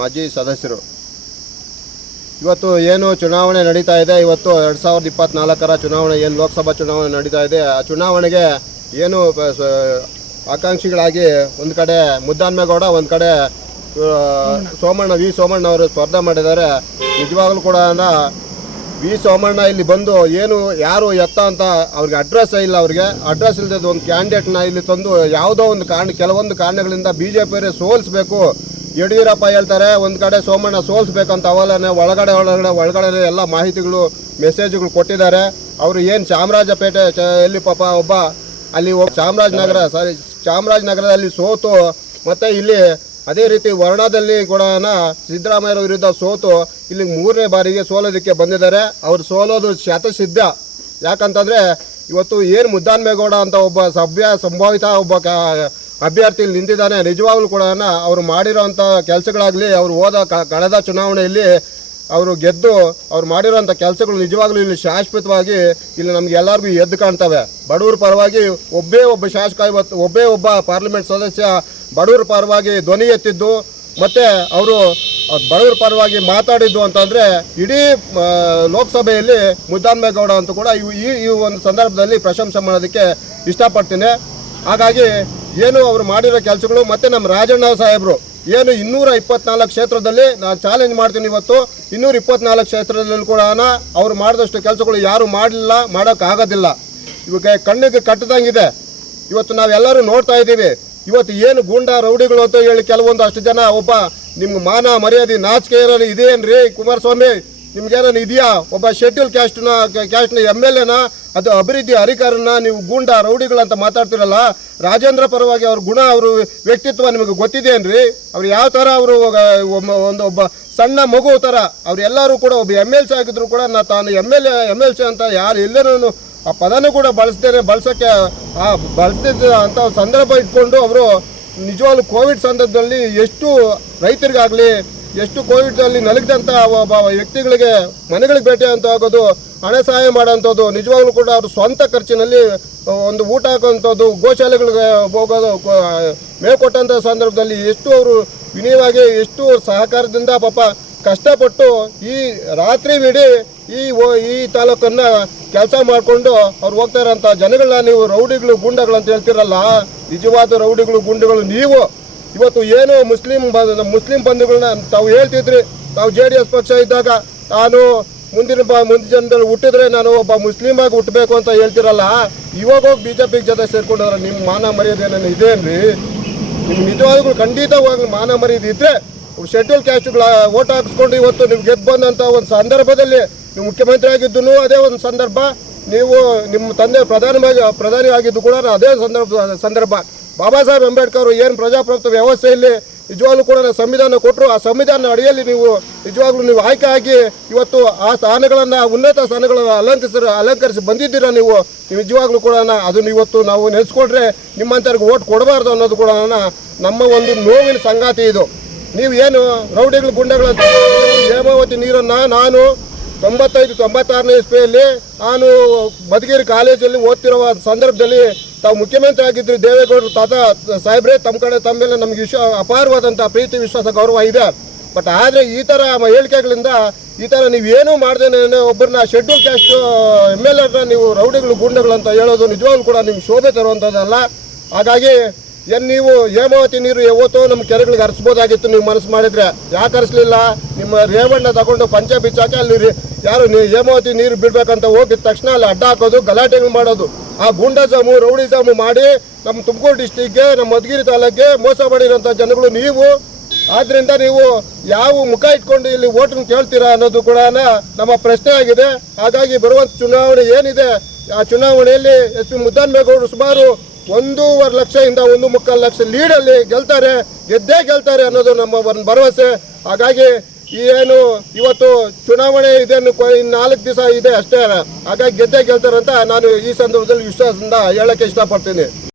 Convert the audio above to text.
ಮಾಜಿ ಸದಸ್ಯರು. ಇವತ್ತು ಏನು ಚುನಾವಣೆ ನಡೀತಾ ಇದೆ? ಇವತ್ತು ಎರಡು ಸಾವಿರದ ಇಪ್ಪತ್ತ್ನಾಲ್ಕರ ಚುನಾವಣೆ ಏನು ಲೋಕಸಭಾ ಚುನಾವಣೆ ನಡೀತಾ ಇದೆ? ಆ ಚುನಾವಣೆಗೆ ಏನು ಆಕಾಂಕ್ಷಿಗಳಾಗಿ ಒಂದು ಕಡೆ ಮುದ್ದಾನ್ಮೇಗೌಡ ಒಂದು ಕಡೆ ಸೋಮಣ್ಣ, ವಿ ಸೋಮಣ್ಣ ಅವರು ಸ್ಪರ್ಧೆ ಮಾಡಿದ್ದಾರೆ. ನಿಜವಾಗ್ಲೂ ಕೂಡ ವಿ ಸೋಮಣ್ಣ ಇಲ್ಲಿ ಬಂದು ಏನು, ಯಾರು ಎತ್ತ ಅಂತ ಅವ್ರಿಗೆ ಅಡ್ರೆಸ್ ಇಲ್ಲ ಅವ್ರಿಗೆ. ಅಡ್ರೆಸ್ ಇಲ್ಲದ ಒಂದು ಕ್ಯಾಂಡಿಡೇಟ್ನ ಇಲ್ಲಿ ತಂದು ಯಾವುದೋ ಒಂದು ಕಾರಣ, ಕೆಲವೊಂದು ಕಾರಣಗಳಿಂದ ಬಿ ಜೆ ಪಿಯವರೇ ಸೋಲಿಸ್ಬೇಕು. ಯಡಿಯೂರಪ್ಪ ಹೇಳ್ತಾರೆ, ಒಂದು ಕಡೆ ಸೋಮಣ್ಣ ಸೋಲಿಸ್ಬೇಕಂತ ಅವಲನೆ ಒಳಗಡೆ ಒಳಗಡೆ ಒಳಗಡೆ ಎಲ್ಲ ಮಾಹಿತಿಗಳು ಮೆಸೇಜ್ಗಳು ಕೊಟ್ಟಿದ್ದಾರೆ. ಅವರು ಏನು ಚಾಮರಾಜಪೇಟೆ ಚ, ಎಲ್ಲಿ ಪಾಪ ಒಬ್ಬ ಅಲ್ಲಿ ಒಬ್ಬ ಚಾಮರಾಜನಗರ ಸಾರಿ ಚಾಮರಾಜನಗರದಲ್ಲಿ ಸೋತು, ಮತ್ತು ಇಲ್ಲಿ ಅದೇ ರೀತಿ ವರ್ಣದಲ್ಲಿ ಕೂಡ ಸಿದ್ದರಾಮಯ್ಯ ವಿರುದ್ಧ ಸೋತು, ಇಲ್ಲಿ ಮೂರನೇ ಬಾರಿಗೆ ಸೋಲೋದಕ್ಕೆ ಬಂದಿದ್ದಾರೆ. ಅವ್ರು ಸೋಲೋದು ಶತಸಿದ್ಧ. ಯಾಕಂತಂದರೆ ಇವತ್ತು ಏನು ಮುದ್ದಾನ್ಮೇಗೌಡ ಅಂತ ಒಬ್ಬ ಸಭ್ಯ, ಸಂಭಾವಿತ ಒಬ್ಬ ಅಭ್ಯರ್ಥಿ ಇಲ್ಲಿ ನಿಂತಿದ್ದಾನೆ. ನಿಜವಾಗ್ಲೂ ಕೂಡ ಅವರು ಮಾಡಿರೋಂಥ ಕೆಲಸಗಳಾಗಲಿ, ಅವರು ಹೋದ ಕಳೆದ ಚುನಾವಣೆಯಲ್ಲಿ ಅವರು ಗೆದ್ದು, ಅವ್ರು ಮಾಡಿರೋಂಥ ಕೆಲಸಗಳು ನಿಜವಾಗ್ಲೂ ಇಲ್ಲಿ ಶಾಶ್ವತವಾಗಿ ಇಲ್ಲಿ ನಮ್ಗೆ ಎಲ್ಲರಿಗೂ ಎದ್ದು ಕಾಣ್ತವೆ. ಬಡವರ ಪರವಾಗಿ ಒಬ್ಬೇ ಒಬ್ಬ ಶಾಸಕ, ಇವತ್ತು ಒಬ್ಬೇ ಒಬ್ಬ ಪಾರ್ಲಿಮೆಂಟ್ ಸದಸ್ಯ ಬಡವರ ಪರವಾಗಿ ಧ್ವನಿ ಎತ್ತಿದ್ದು, ಮತ್ತು ಅವರು ಬಡವರ ಪರವಾಗಿ ಮಾತಾಡಿದ್ದು ಅಂತಂದರೆ ಇಡೀ ಲೋಕಸಭೆಯಲ್ಲಿ ಮುದ್ದಾನ್ಮೇಗೌಡ ಅಂತ ಕೂಡ ಈ ಈ ಒಂದು ಸಂದರ್ಭದಲ್ಲಿ ಪ್ರಶಂಸೆ ಮಾಡೋದಕ್ಕೆ ಇಷ್ಟಪಡ್ತೀನಿ. ಹಾಗಾಗಿ ಏನು ಅವರು ಮಾಡಿರೋ ಕೆಲಸಗಳು, ಮತ್ತು ನಮ್ಮ ರಾಜಣ್ಣ ಸಾಹೇಬರು, ಏನು ಇನ್ನೂರ ಇಪ್ಪತ್ನಾಲ್ಕು ಕ್ಷೇತ್ರದಲ್ಲಿ ನಾನು ಚಾಲೆಂಜ್ ಮಾಡ್ತೀನಿ ಇವತ್ತು, ಇನ್ನೂರ ಇಪ್ಪತ್ನಾಲ್ಕು ಕ್ಷೇತ್ರದಲ್ಲಿ ಕೂಡ ಅವ್ರು ಮಾಡಿದಷ್ಟು ಕೆಲಸಗಳು ಯಾರು ಮಾಡಲಿಲ್ಲ ಮಾಡೋಕ್ಕಾಗೋದಿಲ್ಲ ಇವಾಗ ಕಣ್ಣಿಗೆ ಕಟ್ಟದಂಗಿದೆ. ಇವತ್ತು ನಾವೆಲ್ಲರೂ ನೋಡ್ತಾ ಇದ್ದೀವಿ. ಇವತ್ತು ಏನು ಗೂಂಡಾ ರೌಡಿಗಳು ಅಂತ ಹೇಳಿ ಕೆಲವೊಂದು ಅಷ್ಟು ಜನ ಒಬ್ಬ ನಿಮ್ಗೆ ಮಾನ ಮರ್ಯಾದೆ ನಾಚಿಕೆ ಇರೋರು ಇದೇನು ರೀ ಕುಮಾರಸ್ವಾಮಿ? ನಿಮ್ಗೇನಾರು ಇದೆಯಾ? ಒಬ್ಬ ಶೆಡ್ಯೂಲ್ ಕ್ಯಾಸ್ಟ್ನ ಕ್ಯಾಸ್ಟ್ನ ಎಂ ಎಲ್ ಎನ, ಅದು ಅಭಿವೃದ್ಧಿ ಅಧಿಕಾರನ ನೀವು ಗೂಂಡಾ ರೌಡಿಗಳಂತ ಮಾತಾಡ್ತಿರಲ್ಲ, ರಾಜೇಂದ್ರ ಪರವಾಗಿ ಅವ್ರ ಗುಣ, ಅವರು ವ್ಯಕ್ತಿತ್ವ ನಿಮಗೆ ಗೊತ್ತಿದೆಯೇನ್ರಿ? ಅವ್ರು ಯಾವ ಥರ ಅವರು ಒಂದು ಒಬ್ಬ ಸಣ್ಣ ಮಗು ಥರ ಅವರೆಲ್ಲರೂ ಕೂಡ ಒಬ್ಬ ಎಂ ಎಲ್ ಸಿ ಆಗಿದ್ರು ಕೂಡ ನಾ ತಾನು M L M L C ಅಂತ ಯಾರು ಎಲ್ಲರೂ ಆ ಪದನೂ ಕೂಡ ಬಳಸ್ದೇನೆ, ಬಳಸೋಕ್ಕೆ ಆ ಬಳಸ್ತಿದ್ದ ಅಂತ ಸಂದರ್ಭ ಇಟ್ಕೊಂಡು ಅವರು ನಿಜವಾಗ್ಲೂ ಕೋವಿಡ್ ಸಂದರ್ಭದಲ್ಲಿ ಎಷ್ಟು ರೈತರಿಗಾಗಲಿ ಎಷ್ಟು ಕೋವಿಡಲ್ಲಿ ನಲಗಿದಂಥ ವ್ಯಕ್ತಿಗಳಿಗೆ ಮನೆಗಳಿಗೆ ಭೇಟಿ ಅಂತ ಆಗೋದು, ಹಣ ಸಹಾಯ ಮಾಡೋಂಥದ್ದು, ನಿಜವಾಗ್ಲೂ ಕೂಡ ಅವರು ಸ್ವಂತ ಖರ್ಚಿನಲ್ಲಿ ಒಂದು ಊಟ ಹಾಕೋಂಥದ್ದು ಗೋಶಾಲೆಗಳಿಗೆ ಹೋಗೋದು ಮೇವು ಕೊಟ್ಟಂಥ ಸಂದರ್ಭದಲ್ಲಿ ಎಷ್ಟು ಅವರು ವಿನಯವಾಗಿ, ಎಷ್ಟು ಸಹಕಾರದಿಂದ ಪಾಪ ಕಷ್ಟಪಟ್ಟು ಈ ರಾತ್ರಿ ಬಿಡಿ ಈ ಈ ತಾಲೂಕನ್ನು ಕೆಲಸ ಮಾಡಿಕೊಂಡು ಅವ್ರು ಹೋಗ್ತಾ ಇರೋಂಥ ಜನಗಳನ್ನ ನೀವು ರೌಡಿಗಳು, ಗುಂಡಗಳು ಅಂತ ಹೇಳ್ತಿರಲ್ಲ, ನಿಜವಾದ ರೌಡಿಗಳು, ಗುಂಡುಗಳು ನೀವು ಇವತ್ತು ಏನು ಮುಸ್ಲಿಂ ಮುಸ್ಲಿಂ ಬಂಧುಗಳನ್ನ ತಾವು ಹೇಳ್ತಿದ್ರಿ, ತಾವು ಜೆ ಡಿ ಎಸ್ ಪಕ್ಷ ಇದ್ದಾಗ ನಾನು ಮುಂದಿನ ಬ, ಮುಂದಿನ ಜನದಲ್ಲಿ ಹುಟ್ಟಿದ್ರೆ ನಾನು ಒಬ್ಬ ಮುಸ್ಲಿಂ ಆಗಿ ಹುಟ್ಟಬೇಕು ಅಂತ ಹೇಳ್ತಿರಲ್ಲ, ಇವಾಗ ಹೋಗಿ ಬಿ ಜೆ ಪಿ ಜೊತೆ ಸೇರ್ಕೊಂಡ್ರೆ ನಿಮ್ಮ ಮಾನ ಮರ್ಯಾದೆ ಏನೇನು ಇದೇನ್ರಿ ನಿಮ್ಗೆ ನಿಜವಾಗ್ಲೂ ಖಂಡಿತವಾಗಿ ಮಾನ ಮರ್ಯಾದೆ ಇದ್ರೆ ಶೆಡ್ಯೂಲ್ ಕ್ಯಾಸ್ಟ್ಗಳ ಓಟ್ ಹಾಕಿಸ್ಕೊಂಡು ಇವತ್ತು ನೀವು ಗೆದ್ದು ಬಂದಂಥ ಒಂದು ಸಂದರ್ಭದಲ್ಲಿ ನೀವು ಮುಖ್ಯಮಂತ್ರಿ ಆಗಿದ್ದು ಅದೇ ಒಂದು ಸಂದರ್ಭ, ನೀವು ನಿಮ್ಮ ತಂದೆ ಪ್ರಧಾನವಾಗಿ ಪ್ರಧಾನಿ ಆಗಿದ್ದು ಕೂಡ ಅದೇ ಸಂದರ್ಭ ಸಂದರ್ಭ. ಬಾಬಾ ಸಾಹೇಬ್ ಅಂಬೇಡ್ಕರ್ ಏನು ಪ್ರಜಾಪ್ರಭುತ್ವ ವ್ಯವಸ್ಥೆಯಲ್ಲಿ ನಿಜವಾಗ್ಲೂ ಕೂಡ ಸಂವಿಧಾನ ಕೊಟ್ಟರು, ಆ ಸಂವಿಧಾನ ಅಡಿಯಲ್ಲಿ ನೀವು ನಿಜವಾಗ್ಲೂ ನೀವು ಆಯ್ಕೆ ಆಗಿ ಇವತ್ತು ಆ ಸ್ಥಾನಗಳನ್ನು ಉನ್ನತ ಸ್ಥಾನಗಳನ್ನು ಅಲಂಕರಿಸಿ ಅಲಂಕರಿಸಿ ಬಂದಿದ್ದೀರಾ ನೀವು? ನಿಜವಾಗ್ಲೂ ಕೂಡ ಅದನ್ನು ಇವತ್ತು ನಾವು ನೆನೆಸ್ಕೊಂಡ್ರೆ ನಿಮ್ಮಂಥವ್ರಿಗೆ ಓಟ್ ಕೊಡಬಾರ್ದು ಅನ್ನೋದು ಕೂಡ ನಮ್ಮ ಒಂದು ನೋವಿನ ಸಂಗಾತಿ ಇದು. ನೀವು ಏನು ರೌಡಿಗಳು ಗುಂಡಗಳು ಅಂತ ಹೇಮಾವತಿ ನೀರನ್ನು ನಾನು ತೊಂಬತ್ತೈದು, ತೊಂಬತ್ತಾರನೇ ಇಸ್ವಿಯಲ್ಲಿ ನಾನು ಮಧುಗಿರಿ ಕಾಲೇಜಲ್ಲಿ ಓದ್ತಿರುವ ಸಂದರ್ಭದಲ್ಲಿ ತಾವು ಮುಖ್ಯಮಂತ್ರಿ ಆಗಿದ್ರು, ದೇವೇಗೌಡರು ತಾತ, ಸಾಹೇಬ್ರೆ, ತಮ್ಮ ಕಡೆ, ತಮ್ಮ ಮೇಲೆ ನಮಗೆ ವಿಶ್ವ ಅಪಾರವಾದಂಥ ಪ್ರೀತಿ, ವಿಶ್ವಾಸ, ಗೌರವ ಇದೆ. ಬಟ್ ಆದರೆ ಈ ಥರ ಹೇಳಿಕೆಗಳಿಂದ ಈ ಥರ ನೀವು ಏನೂ ಮಾಡ್ದೇನೆ ಒಬ್ಬರನ್ನ ಶೆಡ್ಯೂಲ್ ಕ್ಯಾಸ್ಟ್ ಎಂ ಎಲ್ ಎರ್ನ ನೀವು ರೌಡಿಗಳು, ಗುಂಡಗಳು ಅಂತ ಹೇಳೋದು ನಿಜವಾಗ್ಲೂ ಕೂಡ ನಿಮ್ಗೆ ಶೋಭೆ ತರುವಂಥದ್ದಲ್ಲ. ಹಾಗಾಗಿ ಏನು ನೀವು ಹೇಮಾವತಿ ನೀರು ಯಾವತ್ತೋ ನಮ್ಮ ಕೆರೆಗಳಿಗೆ ಹರಿಸ್ಬೋದಾಗಿತ್ತು ನೀವು ಮನಸ್ಸು ಮಾಡಿದ್ರೆ. ಯಾಕೆ ಹರಿಸ್ಲಿಲ್ಲ? ನಿಮ್ಮ ರೇವಣ್ಣ ತಗೊಂಡು ಪಂಚ ಬಿಚ್ಚಾಕಿ ಅಲ್ಲಿ ಯಾರು ಹೇಮಾವತಿ ನೀರು ಬಿಡಬೇಕಂತ ಹೋಗಿದ ತಕ್ಷಣ ಅಲ್ಲಿ ಅಡ್ಡ ಹಾಕೋದು, ಗಲಾಟೆಗಳು ಮಾಡೋದು. ಆ ಗೂಂಡಾಜಾಮು ರೌಡಿಜಾಮು ಮಾಡಿ ನಮ್ಮ ತುಮಕೂರು ಡಿಸ್ಟಿಕ್ಗೆ, ನಮ್ಮ ಮಧುಗಿರಿ ತಾಲೂಕಿಗೆ ಮೋಸ ಮಾಡಿರೋಂಥ ಜನಗಳು ನೀವು. ಆದ್ರಿಂದ ನೀವು ಯಾವ ಮುಖ ಇಟ್ಕೊಂಡು ಇಲ್ಲಿ ಓಟನ್ನು ಕೇಳ್ತೀರಾ ಅನ್ನೋದು ಕೂಡ ನಮ್ಮ ಪ್ರಶ್ನೆ ಆಗಿದೆ. ಹಾಗಾಗಿ ಬರುವಂಥ ಚುನಾವಣೆ ಏನಿದೆ, ಆ ಚುನಾವಣೆಯಲ್ಲಿ ಎಸ್ ಪಿ ಮುದ್ದಾನ್ಬೇಗೌಡರು ಸುಮಾರು ಒಂದೂವರೆ ಲಕ್ಷದಿಂದ ಒಂದು ಮುಕ್ಕಾಲು ಲಕ್ಷ ಲೀಡಲ್ಲಿ ಗೆಲ್ತಾರೆ, ಗೆದ್ದೇ ಗೆಲ್ತಾರೆ ಅನ್ನೋದು ನಮ್ಮ ಒಂದು ಭರವಸೆ. ಹಾಗಾಗಿ ಏನು ಇವತ್ತು ಚುನಾವಣೆ ಇದೆ ನಾಲ್ಕು ದಿವಸ ಇದೆ ಅಷ್ಟೇ ಹಾಗಾಗಿ ಗೆದ್ದೇ ಗೆಲ್ತಾರಂತ ನಾನು ಈ ಸಂದರ್ಭದಲ್ಲಿ ವಿಶ್ವಾಸದಿಂದ ಹೇಳಕ್ಕೆ ಇಷ್ಟಪಡ್ತೀನಿ.